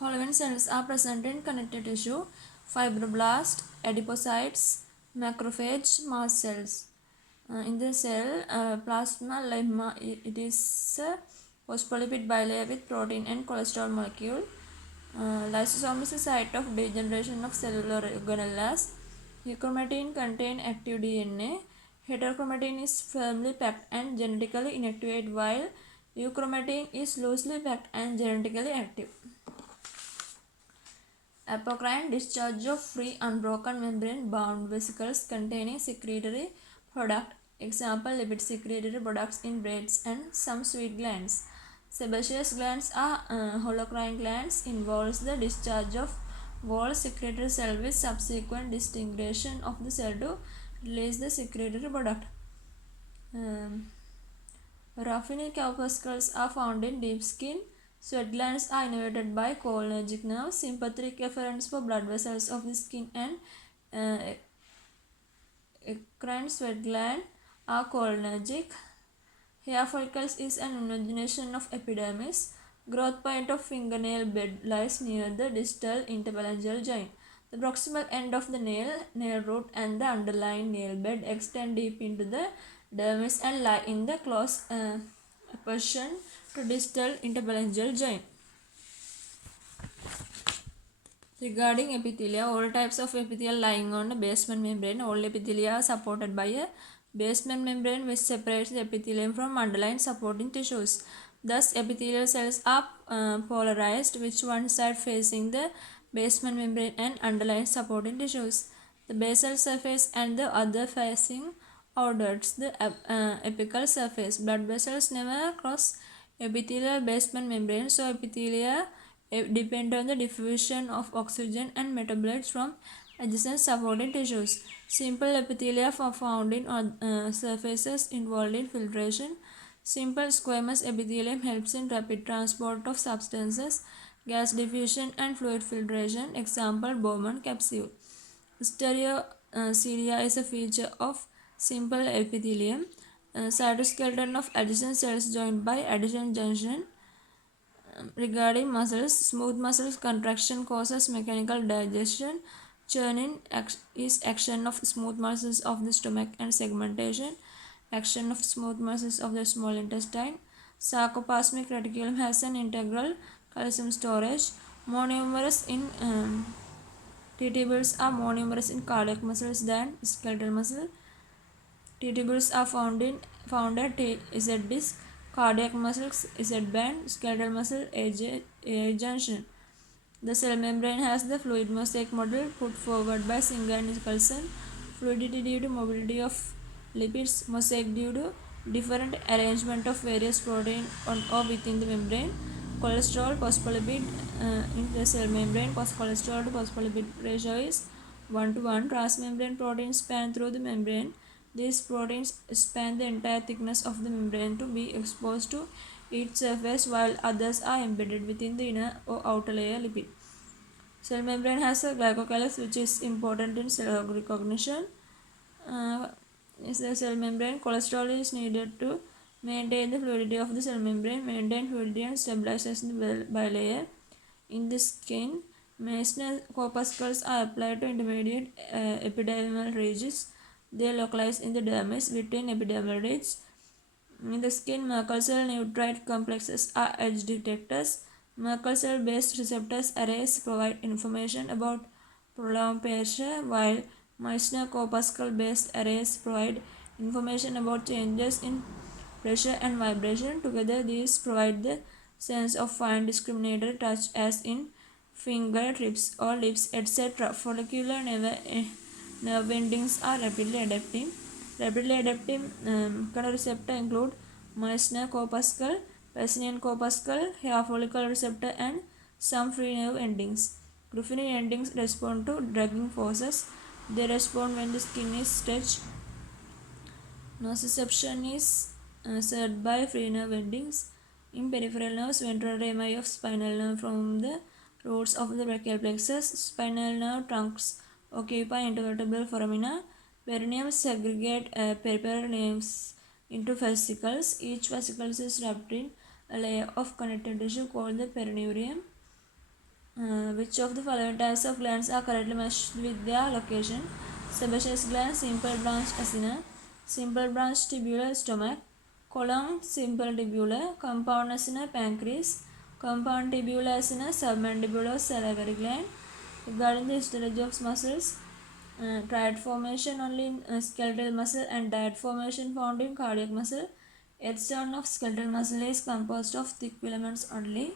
Following cells are present in connective tissue: fibroblast, adipocytes, macrophage, mast cells. In the cell plasma lemma, it is a phospholipid bilayer with protein and cholesterol molecule. Lysosome is the site of degeneration of cellular organelles. Euchromatin contain active DNA. Heterochromatin is firmly packed and genetically inactive, while euchromatin is loosely packed and genetically active. Apocrine discharge of free unbroken membrane bound vesicles containing secretory product. Example: lipid secretory products in braids and some sweat glands. Sebaceous glands are holocrine glands. Involves the discharge of whole secretory cell with subsequent disintegration of the cell to release the secretory product. Raffinate corpuscles are found in deep skin. Sweat glands are innervated by cholinergic nerves. Sympathetic efferents for blood vessels of the skin and eccrine sweat gland are cholinergic. Hair follicles is an invagination of epidermis. Growth point of fingernail bed lies near the distal interphalangeal joint. The proximal end of the nail root and the underlying nail bed extend deep into the dermis and lie in the close apposition to distal interphalangeal joint. Regarding epithelia, all types of epithelial lying on a basement membrane. All epithelia are supported by a basement membrane which separates the epithelium from underlying supporting tissues. Thus, epithelial cells are polarized, with one side facing the basement membrane and underlying supporting tissues, the basal surface, and the other facing outwards the apical surface. Blood vessels never cross epithelial basement membrane, so epithelia depend on the diffusion of oxygen and metabolites from adjacent supporting tissues. Simple epithelia are found in surfaces involved in filtration. Simple squamous epithelium helps in rapid transport of substances, gas diffusion, and fluid filtration. Example: Bowman capsule. Stereocilia is a feature of simple epithelium. Cytoskeleton of adjacent cells joined by adhesion junction. Regarding muscles, smooth muscles contraction causes mechanical digestion. Churning is action of smooth muscles of the stomach, and segmentation action of smooth muscles of the small intestine. Sarcoplasmic reticulum has an integral calcium storage. More numerous in T-tubules are more numerous in cardiac muscles than skeletal muscle. T-tubules are found at Z disc, cardiac muscles Z band, skeletal muscle A junction. The cell membrane has the fluid mosaic model put forward by Singer and Nicholson. Fluidity due to mobility of lipids, mosaic due to different arrangement of various proteins on or within the membrane. Cholesterol phospholipid in the cell membrane, cholesterol to phospholipid ratio is 1:1. Transmembrane proteins span through the membrane. These proteins span the entire thickness of the membrane to be exposed to its surface, while others are embedded within the inner or outer layer lipid. Cell membrane has a glycocalyx, which is important in cell recognition. Is the cell membrane. Cholesterol is needed to maintain the fluidity of the cell membrane, maintain fluidity and stabilization the bilayer. In the skin, Meissner corpuscles are applied to intermediate epidermal ridges. They localize in the dermis between epidermal ridges. In the skin, Merkel cell nucleotide complexes are edge detectors. Merkel cell based receptors arrays provide information about prolonged pressure, while Meissner corpuscle based arrays provide information about changes in pressure and vibration. Together, these provide the sense of fine discriminated touch, as in fingertips or lips, etc. Follicular nerve endings are rapidly adapting. Rapidly adapting receptor include Meissner corpuscle, Pacinian corpuscle, hair follicle receptor, and some free nerve endings. Ruffinian endings respond to dragging forces. They respond when the skin is stretched. Nociception is served by free nerve endings. In peripheral nerves, ventral rami of spinal nerve from the roots of the brachial plexus. Spinal nerve trunks occupy intervertebral foramina. Perineum segregate peripheral nerves into fascicles. Each fascicle is wrapped in a layer of connective tissue called the perineurium. Which of the following types of glands are correctly matched with their location? Sebaceous gland, simple branch acina, simple branch tubular stomach, colon simple tubular, compound acina pancreas, compound tubular acina submandibular salivary gland. Regarding the histology of muscles, triad formation only in skeletal muscle and diet formation found in cardiac muscle. Each zone of skeletal muscle is composed of thick filaments only.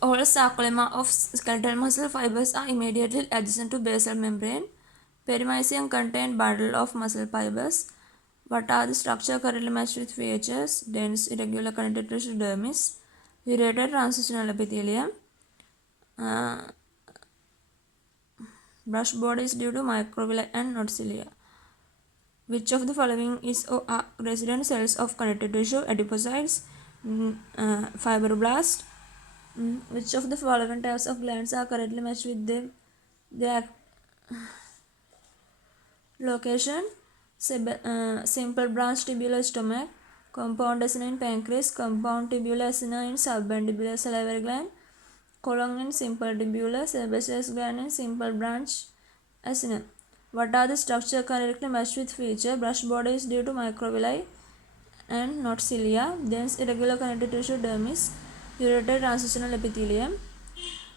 All sarcolemma of skeletal muscle fibers are immediately adjacent to basal membrane. Perimysium contain bundle of muscle fibers. What are the structure currently matched with features? Dense irregular connective tissue dermis, urated transitional epithelium. Brush body is due to microvilli and not cilia. Which of the following is resident cells of connective tissue? Adipocytes, fibroblasts. Which of the following types of glands are correctly matched with their location? Simple branch tubular stomach, compound acina in pancreas, compound tubular acina in submandibular salivary gland, colon in simple tubular, sebaceous gland in simple branch acina. What are the structure correctly matched with feature? Brush body is due to microvilli and not cilia. Dense irregular connective tissue dermis, urated transitional epithelium.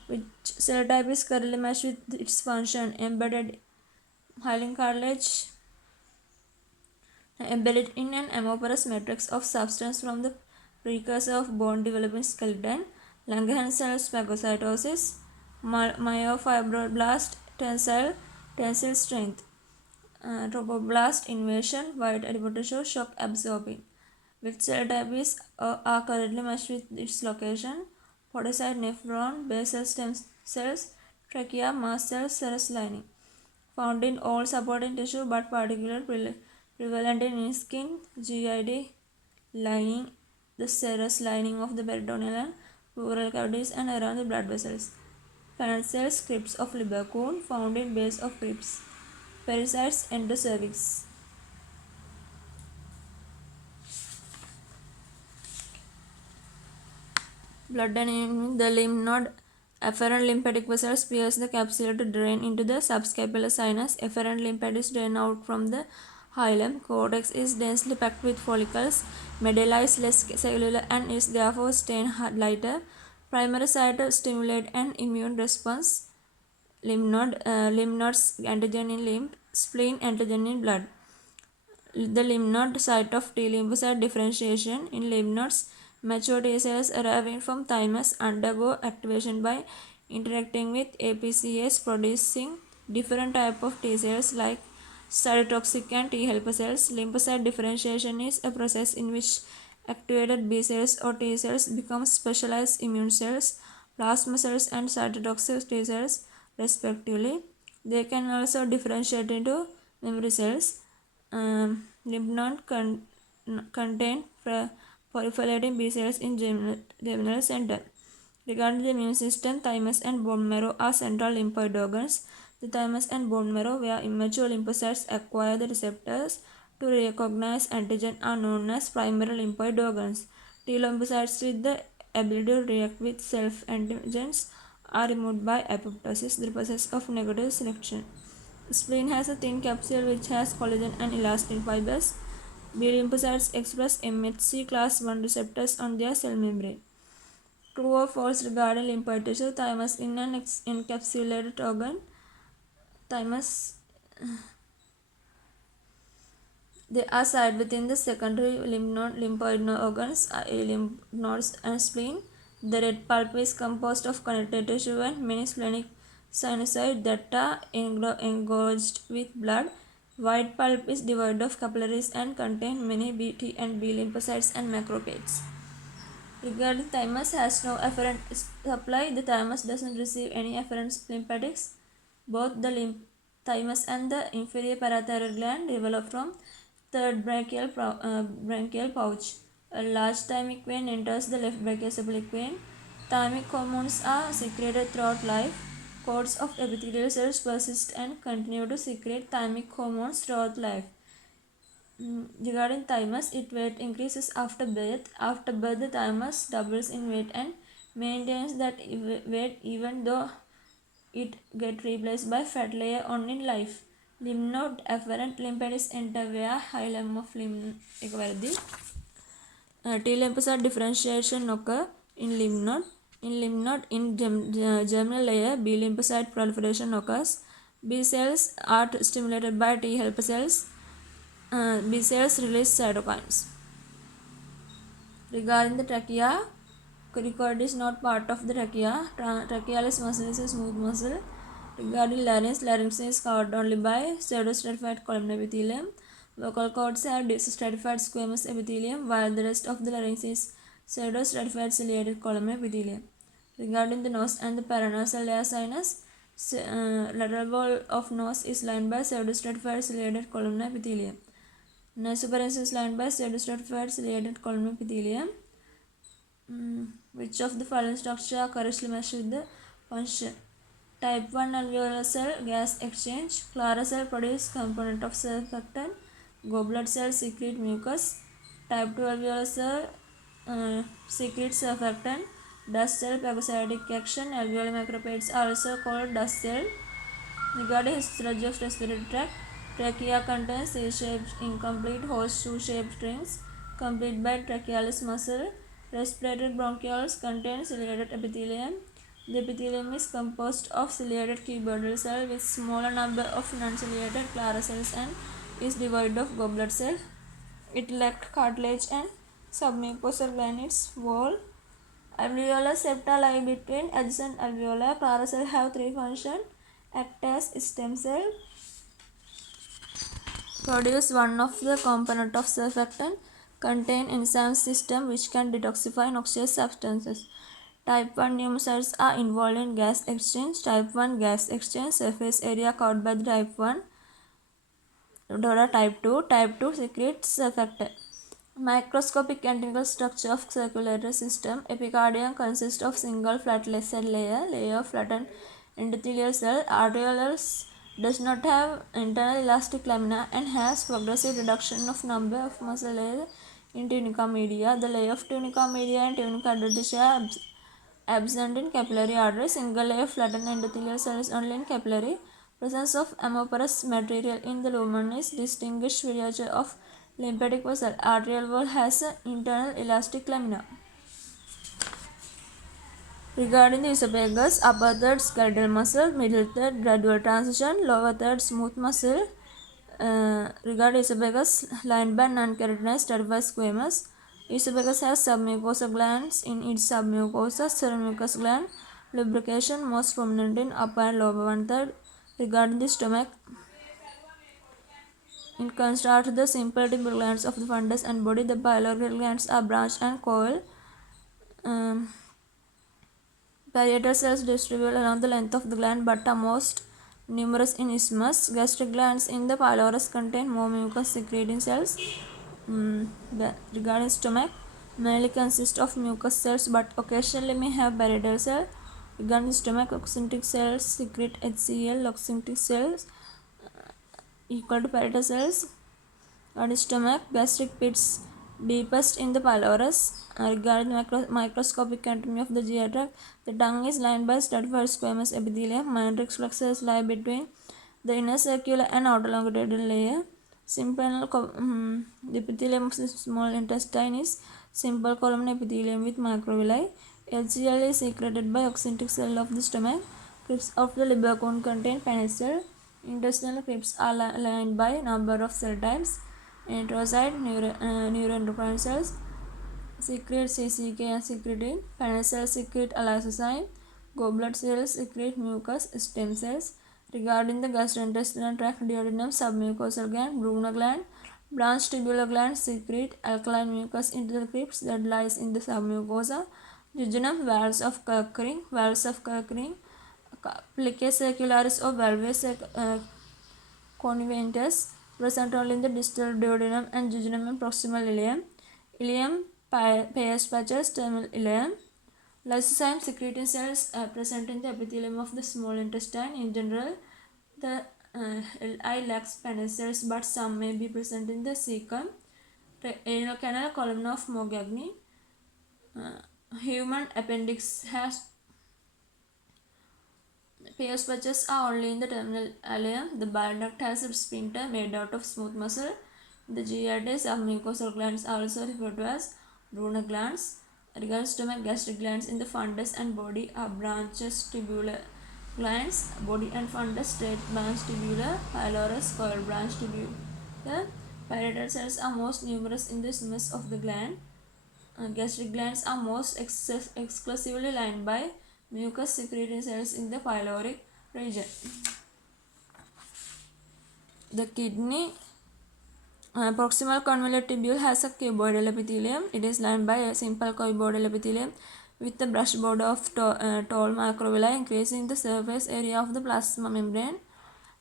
Which cell type is correctly matched with its function? Embedded hyaline cartilage, embedded in an amorphous matrix of substance from the precursor of bone developing skeleton. Langerhans cells phagocytosis, myofibroblast, tensile strength, trophoblast invasion, white adipose tissue, shock absorbing. Which cell type is are currently matched with its location? Podocyte, nephron, basal stem cells, trachea, mast cells, serous lining. Found in all supporting tissue but particularly prevalent in skin, GID lining, the serous lining of the peritoneal and pleural cavities and around the blood vessels. Fan cells, crypts of liver cone, found in base of crypts. Pericytes, endocervix. Blood and the lymph node. Afferent lymphatic vessels pierce the capsule to drain into the subscapular sinus. Efferent lymphatic drain out from the hilum. Cortex is densely packed with follicles. Medulla is less cellular and is therefore stain lighter. Primary site stimulate an immune response. Lymph nodes antigen in lymph. Spleen antigen in blood. The lymph node site of T lymphocyte differentiation. In lymph nodes, mature T cells arriving from thymus undergo activation by interacting with APCS, producing different type of T cells like cytotoxic and T helper cells. Lymphocyte differentiation is a process in which activated B cells or T cells become specialized immune cells, plasma cells and cytotoxic T cells respectively. They can also differentiate into memory cells. Lymph node contain proliferating B cells in germinal center. Regarding the immune system, thymus and bone marrow are central lymphoid organs. The thymus and bone marrow, where immature lymphocytes acquire the receptors to recognize antigen, are known as primary lymphoid organs. T lymphocytes with the ability to react with self-antigens are removed by apoptosis, the process of negative selection. Spleen has a thin capsule which has collagen and elastin fibers. B lymphocytes express MHC class I receptors on their cell membrane. True or false regarding lymphoid tissue? Thymus in an encapsulated organ. Thymus, they are sited within the secondary lymphoid organs, i.e. lymph nodes and spleen. The red pulp is composed of connective tissue and many splenic sinusoids that are engorged with blood. White pulp is devoid of capillaries and contains many B, T and B lymphocytes and macrophages. Regarding thymus has no afferent supply, the thymus doesn't receive any afferent lymphatics. Both the thymus and the inferior parathyroid gland develop from third brachial pouch. A large thymic vein enters the left brachiocephalic vein. Thymic hormones are secreted throughout life. Coats of epithelial cells persist and continue to secrete thymic hormones throughout life. Regarding thymus, its weight increases after birth. After birth, the thymus doubles in weight and maintains that weight even though it gets replaced by fat layer on in life. Lymph node afferent lymphatic enter via hilum of lymph. T lymphocyte differentiation occur in lymph node. In germinal layer, B lymphocyte proliferation occurs. B cells are stimulated by T helper cells. B cells release cytokines. Regarding the trachea, cricoid is not part of the trachea. Trachealis muscle is a smooth muscle. Regarding larynx is covered only by pseudostratified columnar epithelium. Vocal cords have stratified squamous epithelium, while the rest of the larynx is pseudostratified ciliated columnar epithelium. Regarding the nose and the paranasal layer sinus, lateral wall of nose is lined by pseudostratified ciliated columnar epithelium. Nasopharynx is lined by pseudostratified ciliated columnar epithelium. Which of the following structure correctly matched with the function? Type 1 alveolar cell gas exchange. Clara cell produce component of surfactant. Goblet cell secrete mucus. Type 2 alveolar cell secrete surfactant. Dust cell phagocytic action. Alveolar macropods are also called dust cell. Regarding histology of respiratory tract, trachea contains C-shaped incomplete horseshoe-shaped strings complete by trachealis muscle. Respiratory bronchioles contain ciliated epithelium. The epithelium is composed of ciliated cuboidal cell with smaller number of non-ciliated Clara cells and is devoid of goblet cell. It lacked cartilage and submucosal gland in its wall. Alveolar septa lie between adjacent alveoli. Clara cells have three functions: act as stem cell, produce one of the component of surfactant, contain enzyme system which can detoxify noxious substances. Type 1 pneumocytes are involved in gas exchange. Type 1 gas exchange surface area covered by the type 1. Type 2. Type 2 secretes surfactant. Microscopic canticle structure of circulatory system. Epicardium consists of single flat cell layer of flattened endothelial cell. Arterioles does not have internal elastic lamina and has progressive reduction of number of muscle layers in tunica media. The layer of tunica media and tunica adventitia absent in capillary artery. Single layer flattened endothelial cell is only in capillary. Presence of amorphous material in the lumen is distinguished feature of lymphatic vessel. Arterial wall has an internal elastic lamina. Regarding the esophagus, upper third skeletal muscle, middle third gradual transition, lower third smooth muscle. Regarding esophagus, lined by non-keratinized stratified squamous. Esophagus has submucosal glands in its submucosa, ceromucous gland. Lubrication most prominent in upper and lower one third. Regarding the stomach, in contrast to the simple timbral glands of the fundus and body, the pyloric glands are branched and coiled. Parietal cells distribute along the length of the gland but are most numerous in isthmus. Gastric glands in the pylorus contain more mucus secreting cells. Regarding stomach, mainly consists of mucus cells but occasionally may have parietal cell. Regarding stomach, oxyntic cells secrete HCl. Oxyntic cells equal to parietal cells. Regarding stomach, gastric pits deepest in the pylorus. Regarding microscopic anatomy of the GI tract, the tongue is lined by stratified squamous epithelium. Matrix flexures lie between the inner circular and outer longitudinal layer. The epithelium of the small intestine is simple columnar epithelium with microvilli. HCl is secreted by oxyntic cell of the stomach. Crypts of the liver cone contain penicillin. Intestinal crypts are lined by number of cell types. Enterocyte, neuroendocrine cells secrete CCK and secretin. Panel cells secrete lysozyme. Goblet cells secrete mucus stem cells. Regarding the gastrointestinal tract, duodenum, submucosal gland, Brugner gland, branched tubular glands secrete alkaline mucus into the crypts that lies in the submucosa. Jejunum, valves of Kerckering, plicae circularis or valves conventus, present only in the distal duodenum and jejunum and proximal ileum. Ileum, pairs patches, terminal ileum. Lysozyme secreting cells are present in the epithelium of the small intestine. In general, the Li lacks penicillins, but some may be present in the cecum. Anal canal, column of Mogagni. Human appendix has Pairs patches are only in the terminal ileum. The bile duct has a sphincter made out of smooth muscle. The gyardates of mucosal glands are also referred to as Brunner glands. Regarding stomach, gastric glands in the fundus and body are branches tubular glands. Body and fundus straight branch tubular, pylorus coil branch tubular. Parietal cells are most numerous in the isthmus of the gland. Gastric glands are most exclusively lined by mucus secreting cells in the pyloric region. The kidney proximal convoluted tubule has a cuboidal epithelium. It is lined by a simple cuboidal epithelium with a brush border of tall macrovilli increasing the surface area of the plasma membrane.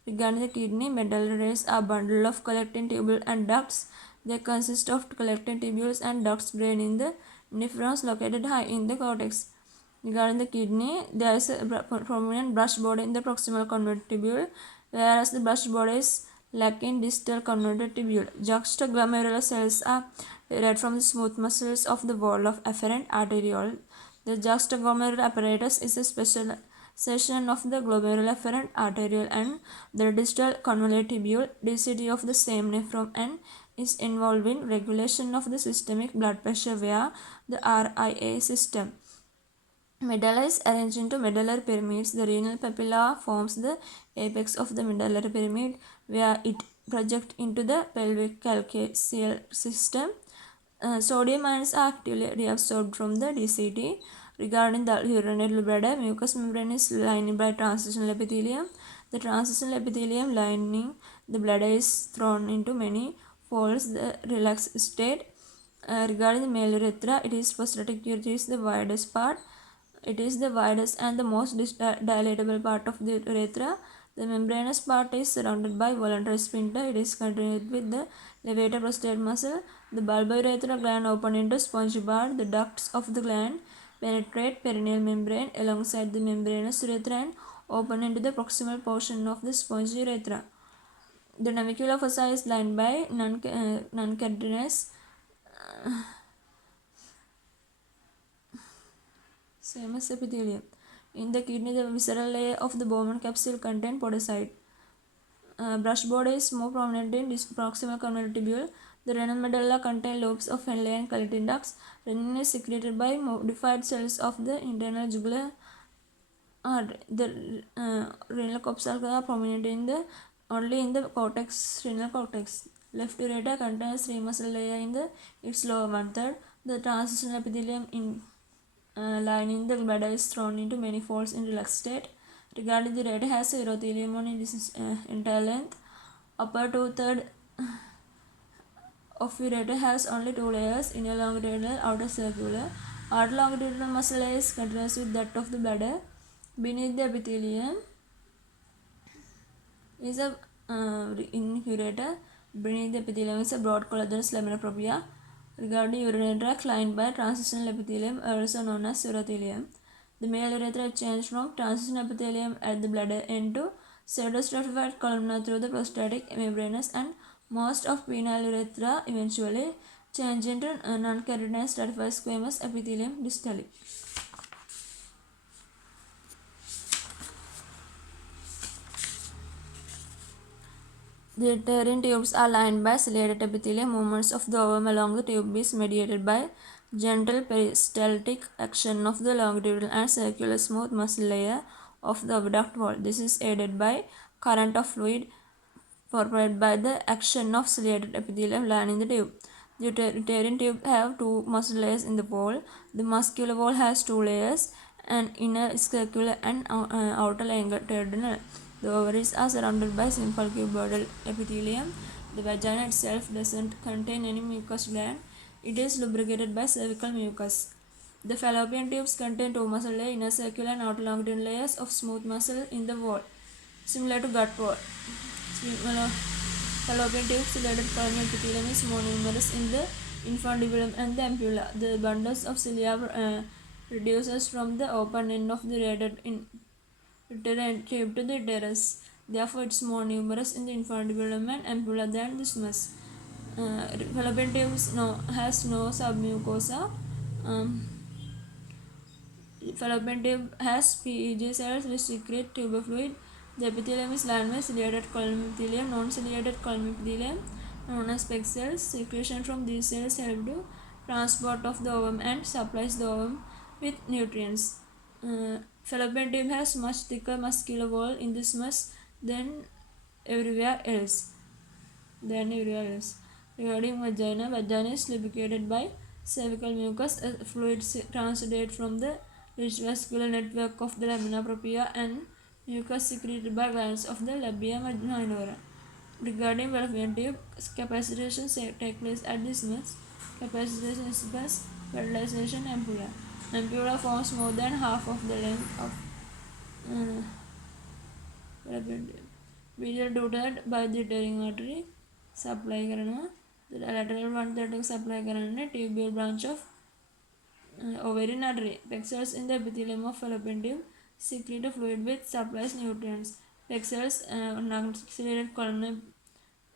Regarding the kidney, medullary rays are a bundle of collecting tubules and ducts. They consist of collecting tubules and ducts draining the nephrons located high in the cortex. Regarding the kidney, there is a prominent brush border in the proximal convoluted tubule, whereas the brush border is lacking in distal convoluted tubule. Juxtaglomerular cells are derived from the smooth muscles of the wall of afferent arteriole. The juxtaglomerular apparatus is a specialization of the glomerular afferent arteriole and the distal convoluted tubule, DCT of the same nephron, and is involved in regulation of the systemic blood pressure via the RIA system. Medulla is arranged into medullary pyramids. The renal papilla forms the apex of the medullary pyramid, where it projects into the pelvic calcaceal system. Sodium ions are actively reabsorbed from the DCT. Regarding the urinary bladder, mucous membrane is lined by transitional epithelium. The transitional epithelium lining the bladder is thrown into many folds, the relaxed state. Regarding the male urethra, it is prostatic urethra is the widest part. It is the widest and the most dilatable part of the urethra. The membranous part is surrounded by voluntary sphincter. It is continued with the levator prostate muscle. The bulbourethral gland open into spongy part. The ducts of the gland penetrate perineal membrane alongside the membranous urethra and open into the proximal portion of the spongy urethra. The navicular fossa is lined by non-keratinous Semus epithelium. In the kidney, the visceral layer of the Bowman capsule contains podocyte. Brush border is more prominent in proximal convoluted tubule. The renal medulla contains lobes of Henle and collecting ducts. Renin is secreted by modified cells of the internal jugular. The renal corpuscles are prominent only in the renal cortex. Left ureter contains three muscle layers in its lower one-third. The transitional epithelium lining the bladder is thrown into many folds in relaxed state. Regarding the ureter, has a urothelium on its entire length. Upper two-thirds of ureter has only two layers, inner longitudinal, outer circular. Outer longitudinal muscle layer is continuous with that of the bladder. Beneath the epithelium is a in ureter. Beneath the epithelium is a broad collagenous lamina propria. Regarding urinary tract, lined by transitional epithelium, also known as urothelium. The male urethra changes from transitional epithelium at the bladder end to pseudostratified columnar through the prostatic membranous, and most of penile urethra eventually change into non-keratinized stratified squamous epithelium distally. The uterine tubes are lined by ciliated epithelium. Movements of the ovum along the tube is mediated by gentle peristaltic action of the longitudinal and circular smooth muscle layer of the oviduct wall. This is aided by current of fluid propelled by the action of ciliated epithelium lining the tube. The uterine tube have two muscle layers in the wall. The muscular wall has two layers, an inner circular and outer longitudinal. The ovaries are surrounded by simple cuboidal epithelium. The vagina itself doesn't contain any mucous gland. It is lubricated by cervical mucus. The fallopian tubes contain two muscle layers, inner circular and outer longitudinal layers of smooth muscle in the wall, similar to gut wall. Fallopian tubes related columnar epithelium is more numerous in the infundibulum and the ampulla. The bundles of cilia reduces from the open end of the uterine tube to the uterus. Therefore, it is more numerous in the infant development ampulla than the smus. Fallopian tube has no submucosa. Um, Fallopian tube has PEG cells which secrete tuber fluid. The epithelium is lined with ciliated column epithelium, non-ciliated column epithelium, known as PEG cells. Secretion from these cells help to transport of the ovum and supplies the ovum with nutrients. Fallopian tube has much thicker muscular wall in the smus than everywhere else. Regarding vagina, vagina is lubricated by cervical mucus, a fluid translated from the rich vascular network of the lamina propria, and mucus secreted by glands of the labia minora. Regarding fallopian tube, capacitation takes place at this much. Capacitation is thus fertilization ampulla. Ampulla forms more than half of the length of fallopian tube. Medial toothed by the uterine artery supply करना, the lateral one that supply करना tubular branch of ovarian artery. PEG cells in the epithelium of fallopian tube secrete a fluid which supplies nutrients. PEG cells non-ciliated columnar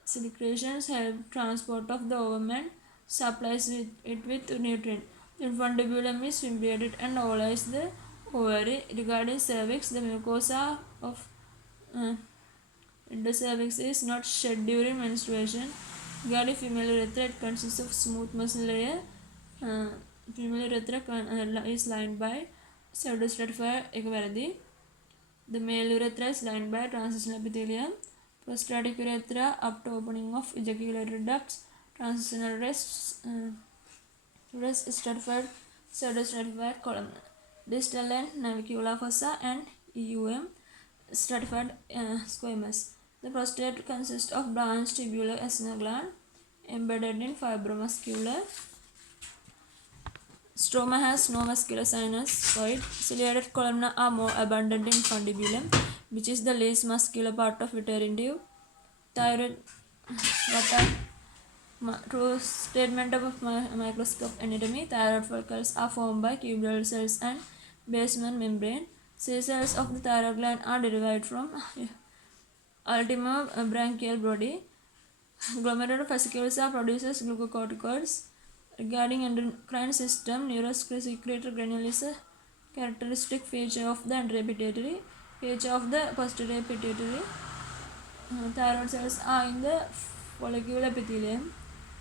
secretions help transport of the ovum and supplies it with nutrient. The infundibulum is fimbriated and ovalized the ovary. Regarding cervix, the mucosa of the cervix is not shed during menstruation. Regarding female urethra, it consists of smooth muscle layer. Female urethra is lined by pseudostratified ecvaradi. The male urethra is lined by transitional epithelium. Prostatic urethra up to opening of ejaculatory ducts. Transitional rest stratified pseudostratified column. Distal and navicula fossa and EUM stratified squamous. The prostate consists of branched tubular acinar gland embedded in fibromuscular. Stroma has no vascular sinusoid. Ciliated columna are more abundant in infundibulum, which is the least muscular part of uterine tube. Thyroid, true statement of microscope anatomy. Thyroid follicles are formed by tubular cells and basement membrane. Cells of the thyroid gland are derived from ultima branchial body. Glomerular fasciculus produces glucocorticoids. Regarding endocrine system, neurosecretory granule is a characteristic feature of the anterior pituitary. Feature of the posterior pituitary. Thyroid cells are in the follicular epithelium.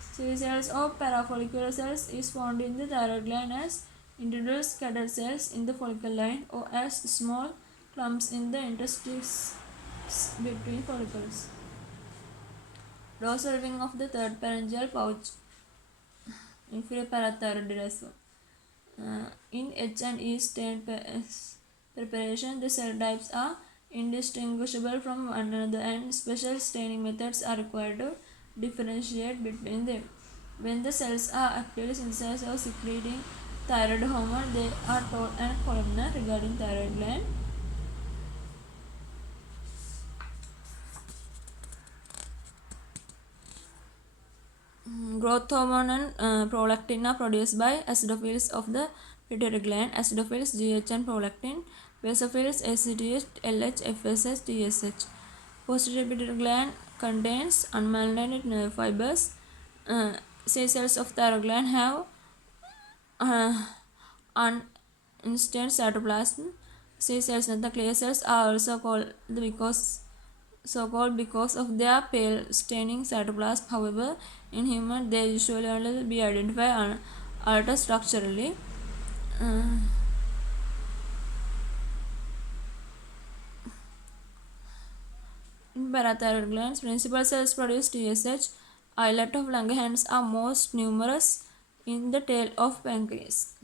Cells or parafollicular cells is found in the thyroid gland as individual scattered cells in the follicle line or as small clumps in the interstices between follicles. Dorsal wing of the third pharyngeal pouch, inferior parathyroid. In H and E stain preparation, the cell types are indistinguishable from one another and special staining methods are required to differentiate between them. When the cells are actively synthesized or secreting thyroid hormone, they are tall and columnar. Regarding thyroid gland, growth hormone and prolactin are produced by acidophils of the pituitary gland. Acidophils GH and prolactin. Basophils ACTH, LH, FSH, TSH. Posterior pituitary gland contains unmyelinated nerve fibers. Cells of thyroid gland have uninstant cytoplasm. Cells and the clear cells are also called because of their pale staining cytoplasm. However, in humans they usually only be identified and altered structurally. In parathyroid glands, principal cells produce TSH. Islet of Langerhans are most numerous in the tail of pancreas.